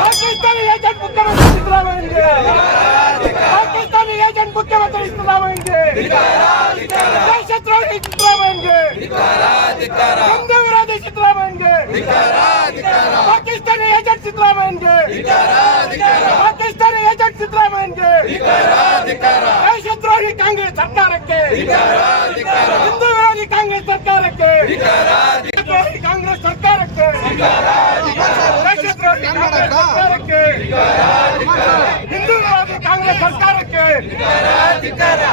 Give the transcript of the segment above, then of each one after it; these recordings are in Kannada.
ಪಾಕಿಸ್ತಾನಿ ಏಜೆಂಟ್ ಮುಖ್ಯಮಂತ್ರಿ ಸಿದ್ದರಾಮಯ್ಯಗೆ ಪಾಕಿಸ್ತಾನಿ ಏಜೆಂಟ್ ಮುಖ್ಯಮಂತ್ರಿ ಸಿದ್ದರಾಮಯ್ಯಗೆ ದೇಶದ್ರೋಹಿ ಸಿದ್ದರಾಮಯ್ಯಗೆ ಹಿಂದೂ ವಿರೋಧಿ ಸಿದ್ದರಾಮಯ್ಯಗೆ ಪಾಕಿಸ್ತಾನಿ ಏಜೆಂಟ್ ಸಿದ್ದರಾಮಯ್ಯಗೆ ಪಾಕಿಸ್ತಾನಿ ಏಜೆಂಟ್ ಸಿದ್ದರಾಮಯ್ಯಗೆ ದೇಶದ್ರೋಹಿ ಕಾಂಗ್ರೆಸ್ ಸರ್ಕಾರಕ್ಕೆ. ಹಿಂದೂ ಕಾಂಗ್ರೆಸ್ ಸರ್ಕಾರಕ್ಕೆ. ಕಾಂಗ್ರೆಸ್ ಸರ್ಕಾರಕ್ಕೆ. ಸರ್ಕಾರಕ್ಕೆ. ಹಿಂದೂಗಳಾದ ಕಾಂಗ್ರೆಸ್ ಸರ್ಕಾರಕ್ಕೆ.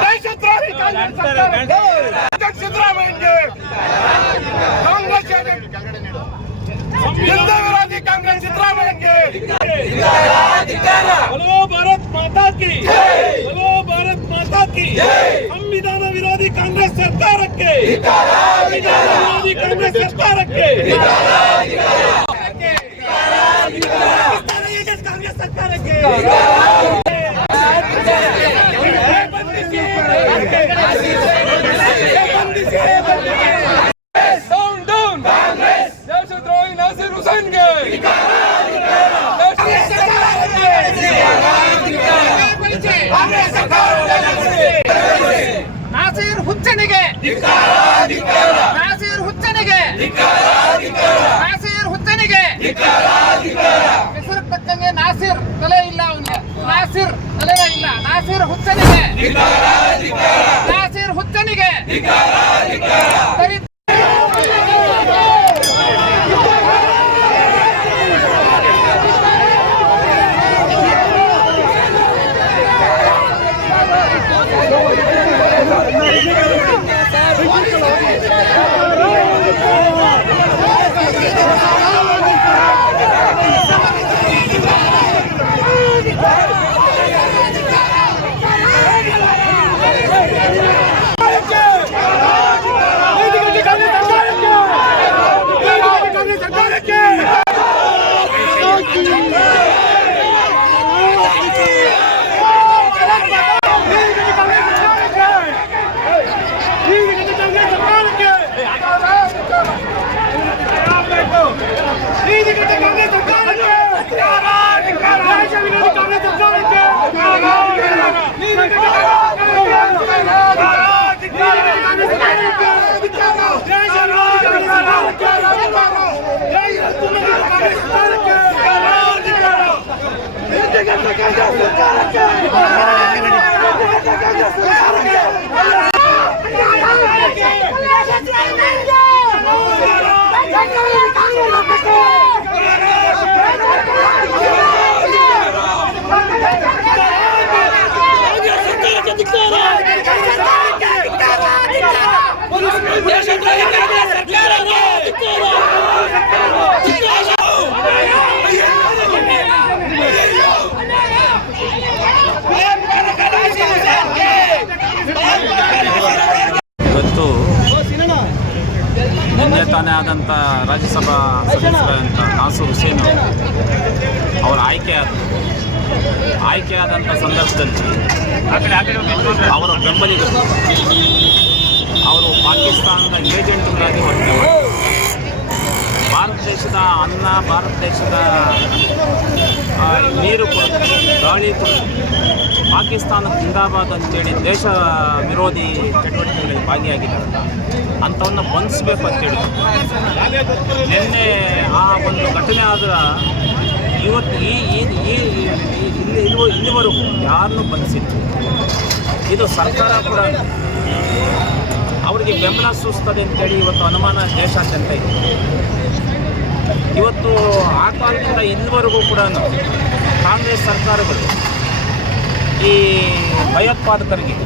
ದೇಶದ್ರೋಹಿ ಕಾಂಗ್ರೆಸ್ ಸರ್ಕಾರಕ್ಕೆ. ಸಿದ್ದರಾಮಯ್ಯಗೆ ಕಾಂಗ್ರೆಸ್ ಹಿಂದೂ ವಿರೋಧಿ ಕಾಂಗ್ರೆಸ್ ಸಿದ್ದರಾಮಯ್ಯಗೆ माता की बोलो भारत माता की संविधान विरोधी कांग्रेस सरकार के विरोधी कांग्रेस सरकार के कांग्रेस सरकार के ನಾಸೀರ್ ಹುಚ್ಚನಿಗೆ. ನಾಸೀರ್ ಹುಚ್ಚನಿಗೆ. ಹೆಸರು ತಕ್ಕಂಗೆ ನಾಸೀರ್ ತಲೆ ಇಲ್ಲ ಅವನಿಗೆ. ನಾಸೀರ್ ತಲೆ ಇಲ್ಲ. ನಾಸೀರ್ ಹುಚ್ಚನಿಗೆ. ನಾಸೀರ್ ಹುಚ್ಚನಿಗೆ. ಸರಿ ಇವತ್ತು ನಿನ್ನೆ ತಾನೇ ಆದಂಥ ರಾಜ್ಯಸಭಾ ಸದಸ್ಯರಾದಂಥ ನಾಸೂರ್ ಹುಸೇನ್ ಅವರ ಆಯ್ಕೆ ಆಯ್ಕೆಯಾದಂಥ ಸಂದರ್ಭದಲ್ಲಿ ಅವರ ಬೆಂಬಲಿಗರು, ಅವರು ಪಾಕಿಸ್ತಾನದ ಏಜೆಂಟ್ಗಳಾಗಿ ಮಾಡಿದರು ಭಾರತ ದೇಶದ ಅನ್ನ, ಭಾರತ ದೇಶದ ನೀರು ಕೊಡುತ್ತೆ ಗಾಳಿ ಕೊಡುತ್ತೆ ಪಾಕಿಸ್ತಾನಕ್ಕೆ ಜಿಂದಾಬಾದ್ ಅಂತೇಳಿ ದೇಶ ವಿರೋಧಿ ಚಟುವಟಿಕೆಗಳಲ್ಲಿ ಭಾಗಿಯಾಗಿದ್ದಾರಲ್ಲ ಅಂಥವನ್ನ ಬಂಧಿಸಬೇಕು ಅಂತೇಳಿ ನಿನ್ನೆ ಆ ಒಂದು ಘಟನೆ ಆದ್ರೆ ಇವತ್ತು ಈ ಇಲ್ಲಿ ಇಲ್ಲಿವರೆಗೂ ಯಾರನ್ನೂ ಬಂಧಿಸಿಲ್ಲ. ಇದು ಸರ್ಕಾರ ಕೂಡ ಅವರಿಗೆ ಬೆಂಬಲ ಸೂಚಿಸ್ತದೆ ಅಂತೇಳಿ ಇವತ್ತು ಅನುಮಾನ ದೇಶಾದ್ಯಂತ ಇದೆ. ಇವತ್ತು ಆ ಕಾಲದಿಂದ ಇಲ್ಲಿವರೆಗೂ ಕೂಡ ಕಾಂಗ್ರೆಸ್ ಸರ್ಕಾರಗಳು ಈ ಭಯೋತ್ಪಾದಕರಿಗೆ,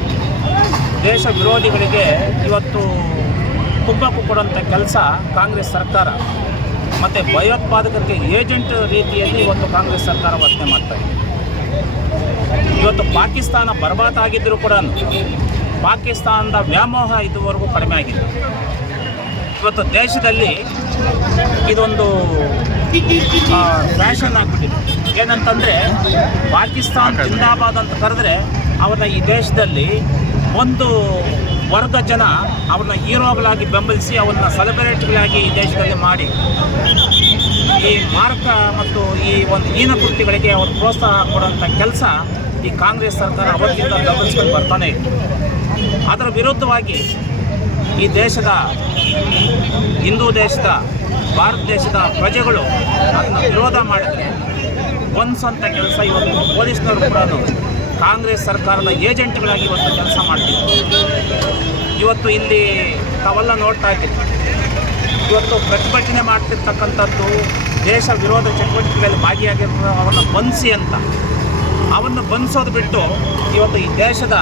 ದೇಶ ವಿರೋಧಿಗಳಿಗೆ ಇವತ್ತು ಕುಬ್ಬಕ್ಕು ಕೊಡುವಂಥ ಕೆಲಸ ಕಾಂಗ್ರೆಸ್ ಸರ್ಕಾರ. ಮತ್ತು ಭಯೋತ್ಪಾದಕರಿಗೆ ಏಜೆಂಟ್ ರೀತಿಯಲ್ಲಿ ಇವತ್ತು ಕಾಂಗ್ರೆಸ್ ಸರ್ಕಾರ ವರ್ತನೆ ಮಾಡ್ತಾ ಇವತ್ತು ಪಾಕಿಸ್ತಾನ ಬರ್ಬಾದ್ ಆಗಿದ್ದರೂ ಕೂಡ ಪಾಕಿಸ್ತಾನದ ವ್ಯಾಮೋಹ ಇದುವರೆಗೂ ಕಡಿಮೆ ಆಗಿದೆ. ಇವತ್ತು ದೇಶದಲ್ಲಿ ಇದೊಂದು ಫ್ಯಾಷನ್ ಆಗಿಬಿಟ್ಟಿದೆ. ಏನಂತಂದರೆ ಪಾಕಿಸ್ತಾನ್ ಜಿಂದಾಬಾದ್ ಅಂತ ಕರೆದ್ರೆ ಅವರ ಈ ದೇಶದಲ್ಲಿ ಒಂದು ವರ್ಗ ಜನ ಅವ್ರನ್ನ ಹೀರೋಗಳಾಗಿ ಬೆಂಬಲಿಸಿ ಅವ್ರನ್ನ ಸೆಲೆಬ್ರಿಟಿಗಳಾಗಿ ಈ ದೇಶದಲ್ಲಿ ಮಾಡಿ ಈ ಮಾರಕ ಮತ್ತು ಈ ಒಂದು ಹೀನ ಕೃತ್ಯಗಳಿಗೆ ಅವರು ಪ್ರೋತ್ಸಾಹ ಕೊಡುವಂಥ ಕೆಲಸ ಈ ಕಾಂಗ್ರೆಸ್ ಸರ್ಕಾರ ಅವತ್ತಿಂದ ಗಮನಿಸ್ಕೊಂಡು ಬರ್ತಾನೆ ಇದೆ. ಅದರ ವಿರುದ್ಧವಾಗಿ ಈ ದೇಶದ ಹಿಂದೂ ದೇಶದ ಭಾರತ ದೇಶದ ಪ್ರಜೆಗಳು ಅದನ್ನು ವಿರೋಧ ಮಾಡಿದ್ರೆ ಅಂತ ಕೆಲಸ ಇವತ್ತು ಪೊಲೀಸ್ನವರು ಕೂಡ ಕಾಂಗ್ರೆಸ್ ಸರ್ಕಾರದ ಏಜೆಂಟ್ಗಳಾಗಿ ಇವತ್ತು ಕೆಲಸ ಮಾಡ್ತೀವಿ ಇವತ್ತು ಇಲ್ಲಿ ತಾವೆಲ್ಲ ನೋಡ್ತಾ ಇದ್ದೀವಿ ಇವತ್ತು ಪ್ರತಿಭಟನೆ ಮಾಡ್ತಿರ್ತಕ್ಕಂಥದ್ದು ದೇಶ ವಿರೋಧ ಚಟುವಟಿಕೆಗಳಲ್ಲಿ ಭಾಗಿಯಾಗಿರೋ ಅವನ್ನ ಬಂಧಿಸಿ ಅಂತ. ಅವನ್ನು ಬಂಧಿಸೋದು ಬಿಟ್ಟು ಇವತ್ತು ಈ ದೇಶದ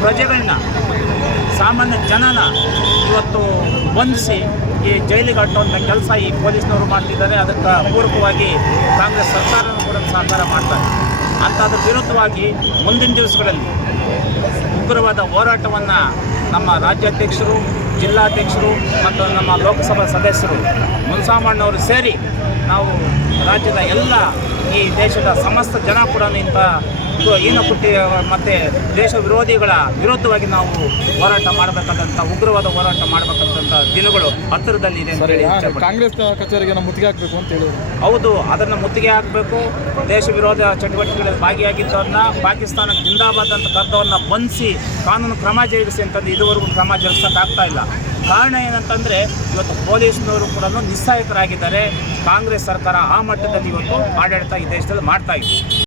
ಪ್ರಜೆಗಳನ್ನ ಸಾಮಾನ್ಯ ಜನನ ಇವತ್ತು ಬಂಧಿಸಿ ಈ ಜೈಲಿಗೆ ಕೆಲಸ ಈ ಪೊಲೀಸ್ನವರು ಮಾಡ್ತಿದ್ದಾರೆ. ಅದಕ್ಕೆ ಪೂರ್ವಕವಾಗಿ ಕಾಂಗ್ರೆಸ್ ಸರ್ಕಾರನೂ ಕೂಡ ಸಹಕಾರ ಮಾಡ್ತಾರೆ ಅಂಥದ್ರ ವಿರುದ್ಧವಾಗಿ ಮುಂದಿನ ದಿವಸಗಳಲ್ಲಿ ಉಗ್ರವಾದ ಹೋರಾಟವನ್ನು ನಮ್ಮ ರಾಜ್ಯಾಧ್ಯಕ್ಷರು, ಜಿಲ್ಲಾಧ್ಯಕ್ಷರು ಮತ್ತು ನಮ್ಮ ಲೋಕಸಭಾ ಸದಸ್ಯರು ಮುನ್ಸಾಮಣ್ಣವರು ಸೇರಿ ನಾವು ರಾಜ್ಯದ ಎಲ್ಲ ಈ ದೇಶದ ಸಮಸ್ತ ಜನ ಕೂಡ ಇಂಥ ಕುಟ್ಟಿ ಮತ್ತು ದೇಶ ವಿರೋಧಿಗಳ ವಿರುದ್ಧವಾಗಿ ನಾವು ಹೋರಾಟ ಮಾಡಬೇಕಾದಂಥ ಉಗ್ರವಾದ ಹೋರಾಟ ಮಾಡಬೇಕಂತ ದಿನಗಳು ಹತ್ತಿರದಲ್ಲಿದೆ ಅಂತ ಹೇಳಿ ಕಾಂಗ್ರೆಸ್ ಕಚೇರಿಗೆ ಮುತ್ತಿಗೆ ಹಾಕಬೇಕು ಅಂತ ಹೇಳಿದ್ರು. ಹೌದು ಅದನ್ನು ಮುತ್ತಿಗೆ ಹಾಕಬೇಕು. ದೇಶ ವಿರೋಧ ಚಟುವಟಿಕೆಗಳಲ್ಲಿ ಭಾಗಿಯಾಗಿದ್ದವ್ರನ್ನ ಪಾಕಿಸ್ತಾನ ಜಿಂದಾಬಾದ್ ಅಂತ ಕರೆದವ್ರನ್ನ ಬಂಧಿಸಿ ಕಾನೂನು ಕ್ರಮ ಜರುಗಿಸಿ ಅಂತಂದು ಇದುವರೆಗೂ ಕ್ರಮ ಜರುಗಿಸೋಕ್ಕಾಗ್ತಾ ಇಲ್ಲ. ಕಾರಣ ಏನಂತಂದರೆ ಇವತ್ತು ಪೊಲೀಸ್ನವರು ಕೂಡ ನಿಸ್ಸಹಾಯಕರಾಗಿದ್ದಾರೆ. ಕಾಂಗ್ರೆಸ್ ಸರ್ಕಾರ ಆ ಮಟ್ಟದಲ್ಲಿ ಇವತ್ತು ಆಡಳಿತ ಈ ದೇಶದಲ್ಲಿ ಮಾಡ್ತಾ ಇದೆ.